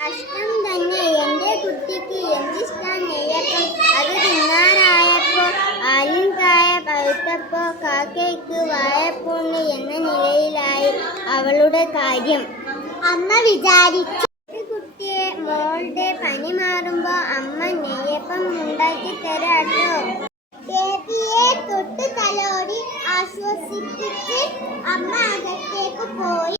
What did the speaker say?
കഷ്ടം തന്നെ, എന്റെ കുട്ടിക്ക് എന്തിഷ്ടം നെയ്യപ്പം. അത് തിന്നാറായപ്പോ ആലിൻ കായ പഴുത്തപ്പോ കാക്കയ്ക്ക് വാഴപ്പൂണ് എന്ന നിലയിലായി അവളുടെ കാര്യം. അമ്മ വിചാരിച്ചു, കുട്ടിയെ മോളുടെ പനി മാറുമ്പോ അമ്മ നെയ്യപ്പം ഉണ്ടാക്കി തരാട്ടോ. ബേബിയെ തൊട്ട് തലോടി ആശ്വസിപ്പിച്ച് അമ്മ അകത്തേക്ക് പോയി.